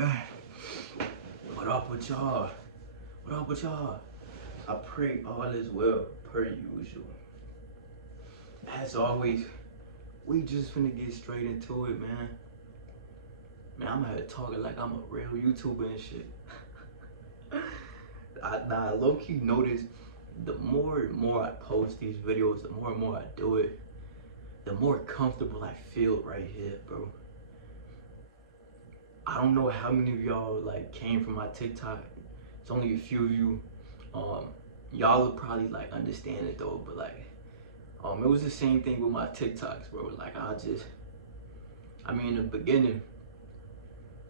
What up with y'all? What up with y'all? I pray all is well per usual. As always, we just finna get straight into it, man. Man, I'm out here talking like I'm a real YouTuber and shit. I low-key notice the more and more I post these videos, the more and more I do it, the more comfortable I feel right here, bro. I don't know how many of y'all like came from my TikTok. It's only a few of you. Y'all will probably like understand it though, but like, it was the same thing with my TikToks, bro. Like I mean, in the beginning,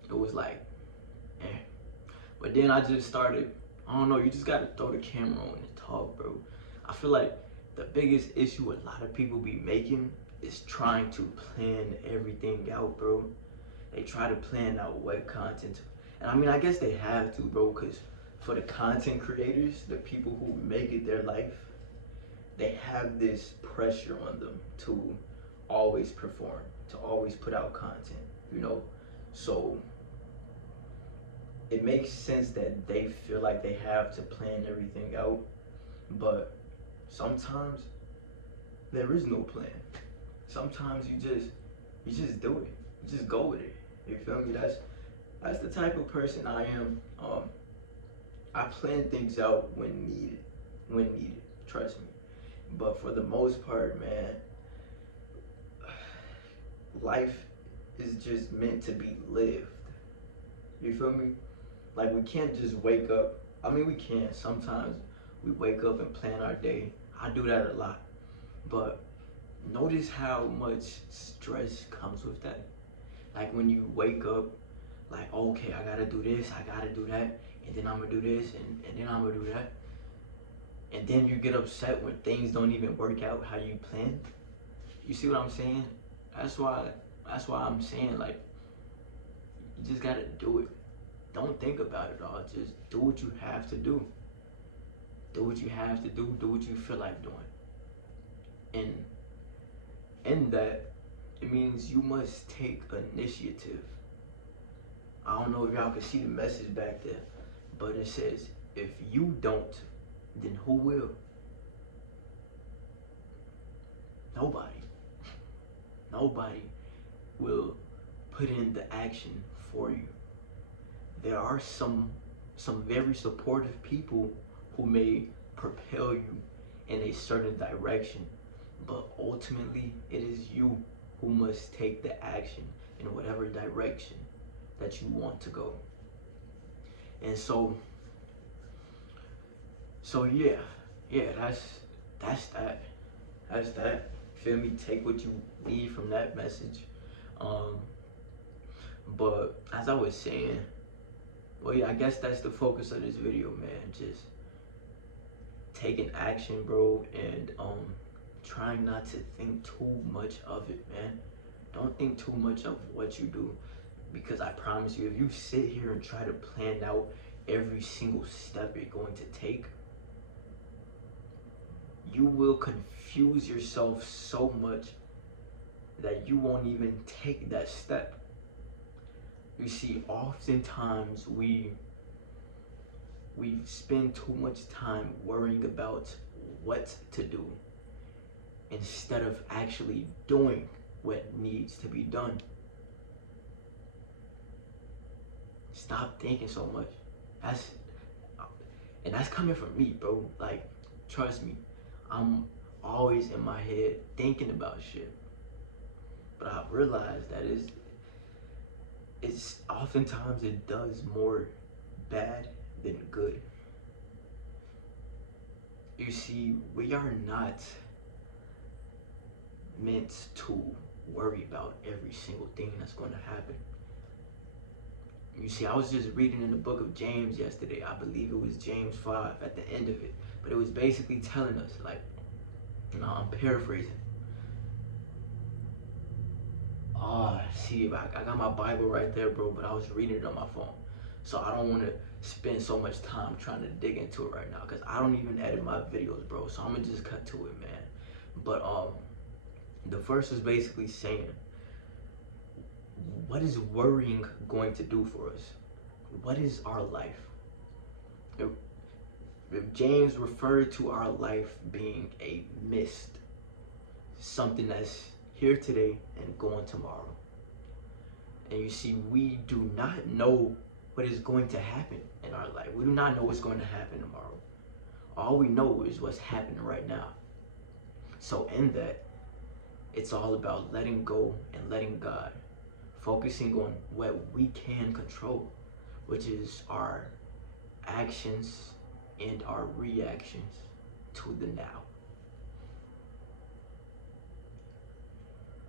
it was like, eh. But then I just started, I don't know, you just gotta throw the camera on and talk, bro. I feel like the biggest issue a lot of people be making is trying to plan everything out, bro. They try to plan out what content, and I mean, I guess they have to, bro, because for the content creators, the people who make it their life, they have this pressure on them to always perform, to always put out content, you know? So it makes sense that they feel like they have to plan everything out, but sometimes there is no plan. Sometimes you just do it. You just go with it. You feel me? That's the type of person I am. I plan things out when needed. Trust me. But for the most part, man, life is just meant to be lived. You feel me? Like, we can't just wake up. I mean, we can. Sometimes we wake up and plan our day. I do that a lot. But notice how much stress comes with that. Like, when you wake up, like, okay, I gotta do this, I gotta do that, and then I'm gonna do this, and then I'm gonna do that. And then you get upset when things don't even work out how you planned. You see what I'm saying? That's why I'm saying, like, you just gotta do it. Don't think about it all. Just do what you have to do. Do what you have to do. Do what you feel like doing. And in that, it means you must take initiative. I don't know if y'all can see the message back there, but it says, if you don't, then who will? Nobody. Nobody will put in the action for you. There are some very supportive people who may propel you in a certain direction, but ultimately it is you who must take the action in whatever direction that you want to go. And so yeah, that's that. Feel me? Take what you need from that message. But as I was saying, well, yeah, I guess that's the focus of this video, man. Just taking action, bro, and trying not to think too much of it, man. Don't think too much of what you do, because I promise you, if you sit here and try to plan out every single step you're going to take, you will confuse yourself so much that you won't even take that step. You see, oftentimes we spend too much time worrying about what to do instead of actually doing what needs to be done. Stop thinking so much. That's coming from me, bro. Like, trust me, I'm always in my head thinking about shit. But I've realized that it's oftentimes it does more bad than good. You see, we are not meant to worry about every single thing that's going to happen. You see, I was just reading in the book of James yesterday. I believe it was James 5 at the end of it. But it was basically telling us, like, you know, I'm paraphrasing. See, I got my Bible right there, bro, but I was reading it on my phone. So I don't want to spend so much time trying to dig into it right now, because I don't even edit my videos, bro. So I'm going to just cut to it, man. But the verse is basically saying, what is worrying going to do for us? What is our life? If James referred to our life being a mist, something that's here today and going tomorrow. And you see, we do not know what is going to happen in our life. We do not know what's going to happen tomorrow. All we know is what's happening right now. So in that, it's all about letting go and letting God, focusing on what we can control, which is our actions and our reactions to the now.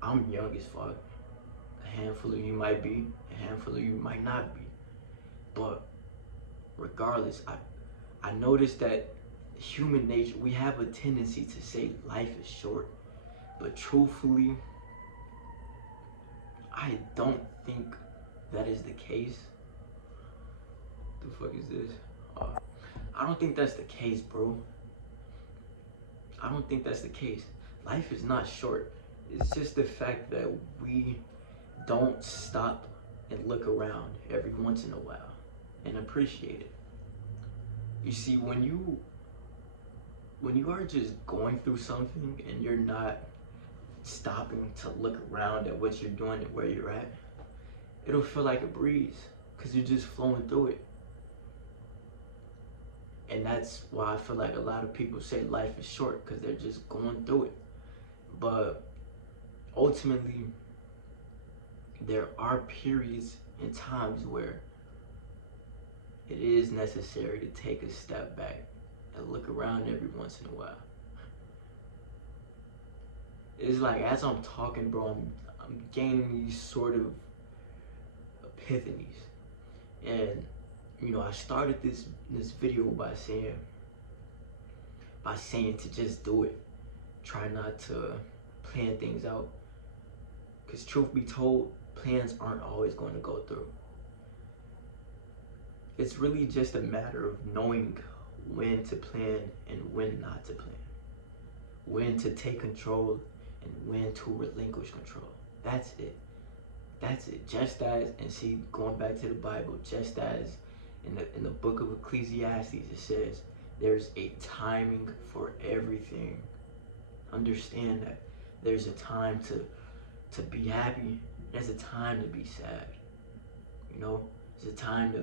I'm young as fuck. A handful of you might be, a handful of you might not be. But regardless, I noticed that human nature, we have a tendency to say life is short. But truthfully, I don't think that is the case. The fuck is this? I don't think that's the case, bro. I don't think that's the case. Life is not short. It's just the fact that we don't stop and look around every once in a while and appreciate it. You see, when you are just going through something and you're not stopping to look around at what you're doing and where you're at, it'll feel like a breeze because you're just flowing through it. And that's why I feel like a lot of people say life is short, because they're just going through it. But ultimately, there are periods and times where it is necessary to take a step back and look around every once in a while. It's like, as I'm talking, bro, I'm gaining these sort of epiphanies. And you know, I started this video by saying to just do it. Try not to plan things out, because truth be told, plans aren't always going to go through. It's really just a matter of knowing when to plan and when not to plan, when to take control and when to relinquish control. That's it. That's it. Just as, and see, going back to the Bible, just as in the book of Ecclesiastes, it says there's a timing for everything. Understand that there's a time to be happy. There's a time to be sad. You know, there's a time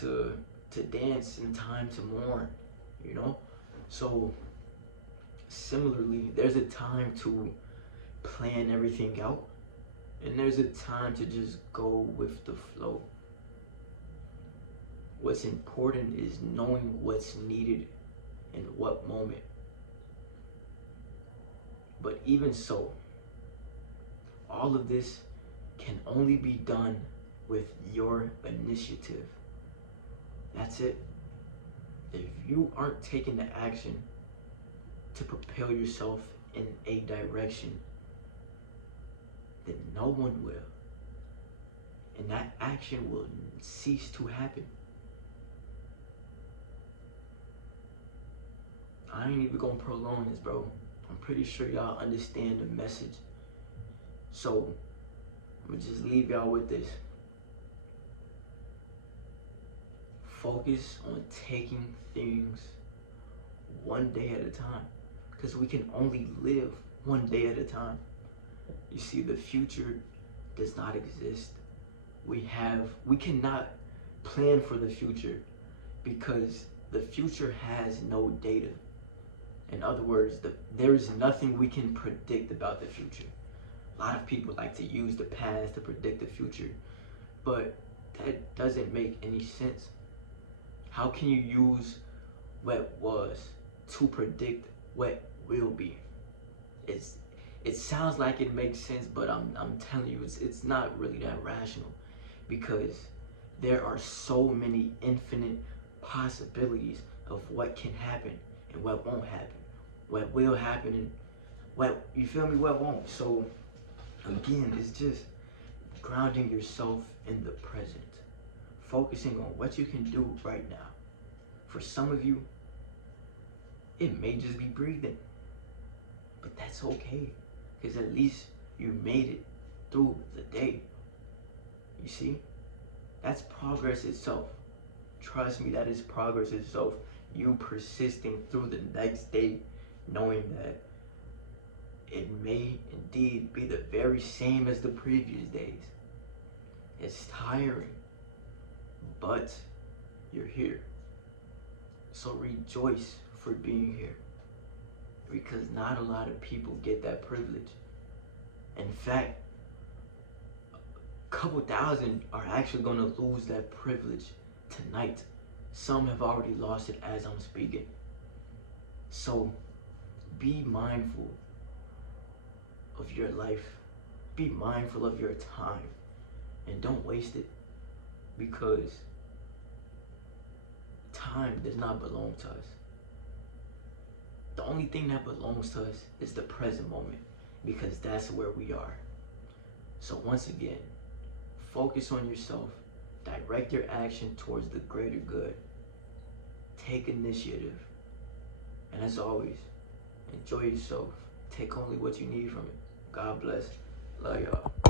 to dance and time to mourn. You know, so similarly, there's a time to plan everything out, and there's a time to just go with the flow. What's important is knowing what's needed in what moment. But even so, all of this can only be done with your initiative. That's it. If you aren't taking the action to propel yourself in a direction, then no one will. And that action will cease to happen. I ain't even gonna prolong this, bro. I'm pretty sure y'all understand the message. So, I'm gonna just leave y'all with this. Focus on taking things one day at a time, because we can only live one day at a time. You see, the future does not exist. We cannot plan for the future because the future has no data. In other words, there is nothing we can predict about the future. A lot of people like to use the past to predict the future, but that doesn't make any sense. How can you use what was to predict what will be? It sounds like it makes sense, but I'm telling you, it's not really that rational, because there are so many infinite possibilities of what can happen and what won't happen, what will happen and what, you feel me, what won't. So again, it's just grounding yourself in the present, focusing on what you can do right now. For some of you, it may just be breathing, but that's okay, because at least you made it through the day. You see? That's progress itself. Trust me, that is progress itself. You persisting through the next day, knowing that it may indeed be the very same as the previous days. It's tiring, but you're here. So rejoice for being here, because not a lot of people get that privilege. In fact, a couple thousand are actually going to lose that privilege tonight. Some have already lost it as I'm speaking. So be mindful of your life. Be mindful of your time. And don't waste it, because time does not belong to us. The only thing that belongs to us is the present moment, because that's where we are. So once again, focus on yourself. Direct your action towards the greater good. Take initiative. And as always, enjoy yourself. Take only what you need from it. God bless. Love y'all.